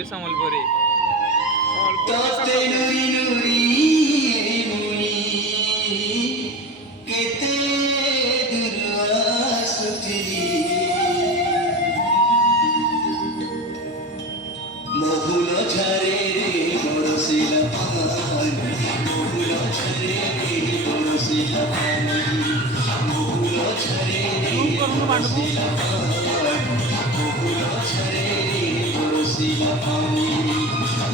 যাবে সম্বলপুরে। মহুল ঝরে রে বরসিলা পানি, মহুল ঝরে রে বরসিলা পানি, মহুল ঝরে রে বরসিলা পানি, মহুল ঝরে রে বরসিলা পানি।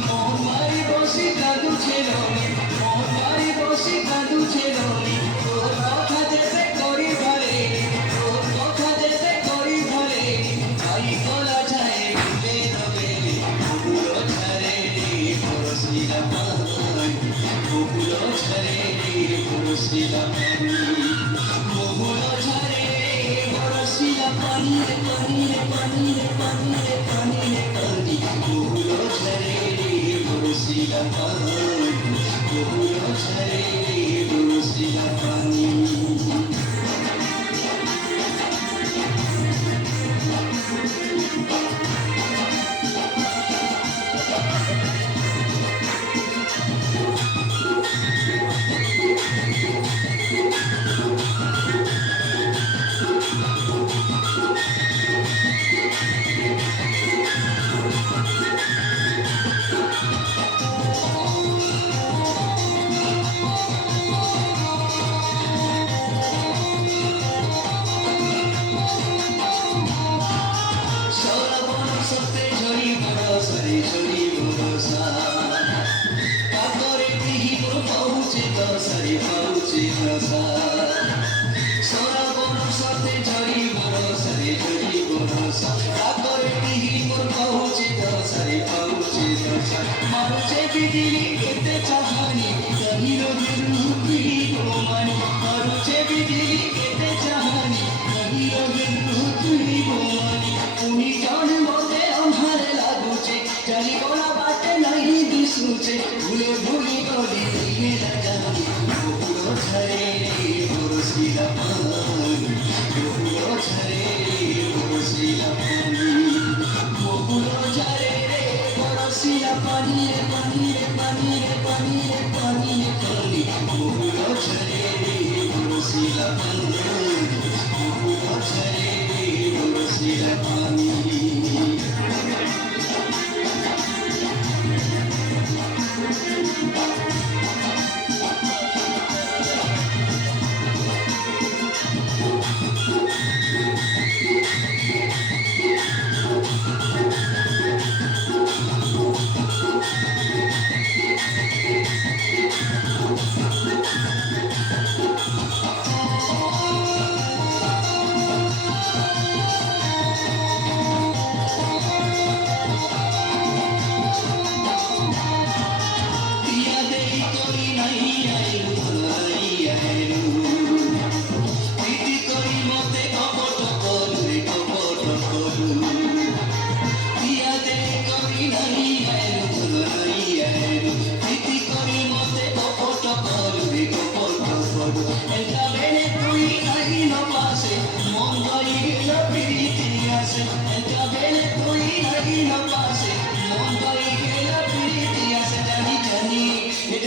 মোর মারি বসি কাঁদুছে রনি, মোর মারি বসি কাঁদুছে রনি, তোর কথা যেতে করি ভালে, তোর কথা যেতে করি ভালে, তাই গলা যায় ভুলে রবে। মহুল ঝরে রে বরসিলা পানি, মহুল ঝরে রে বরসিলা পানি, মহুল ঝরে রে বরসিলা পানি রে পানি রে পানি রে পানি রে পানি রে পানি, মহুল ঝরে রে বরসিলা পানি, মহুল ঝরে রে বরসিলা পানি। मारुचे बिजली केते चाहनी कहीं रोज रूपी गोमानी, मारुचे बिजली केते चाहनी कहीं रोज रूपी गोमानी, उनी जान मोते अंधारे लागुचे जानी कोना बाटे नहीं दिसुचे, भूले भूली गली दिए लगानी। महुल झरे रे बरसिला पानी, महुल झरे रे बरसिला पानी, महुल झरे रे बरसिला पानी रे पानी रे पानी रे पानी रे पानी रे पानी, महुल झरे रे बरसिला पानी, महुल झरे रे बरसिला पानी।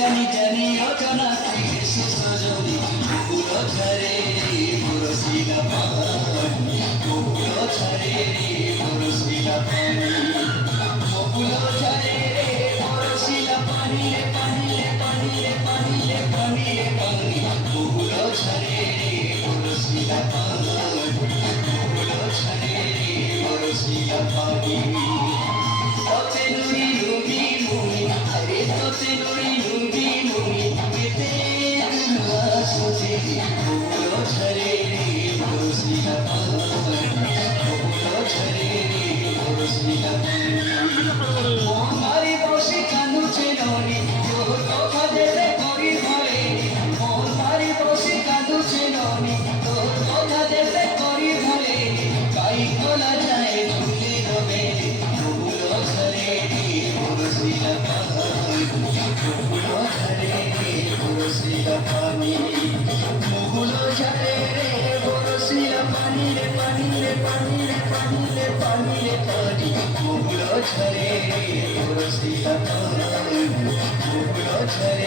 জানি জানি অজানা কৃষ্ণ সজনী, মহুল ঝরে রে বরসিলা পানি, মহুল ঝরে রে বরসিলা পানি, মহুল ঝরে রে বরসিলা পানি রে পানি রে পানি রে পানি রে পানি রে পানি, মহুল ঝরে রে বরসিলা পানি, মহুল ঝরে রে বরসিলা পানি। তোতে নুরি নুরি মুনি, আরে তোতে নুরি নুরি মুনি, কেতে দুলাসুতে মহুল ঝরে রে বরসিলা পানি, মহুল ঝরে রে বরসিলা পানি। মন মারি বসে কাঁদুছে ননি, তোর কথা যেতে করি ভরে, মন মারি বসে কাঁদুছে ননি, তোর কথা যেতে করি ভরে, কাই গলা যায় ভুলে রবে। ପାଣି ବହୁଳ ଝରେ ରେ ବରଷିଲା ପାଣି ବହୁଳ ଝରେ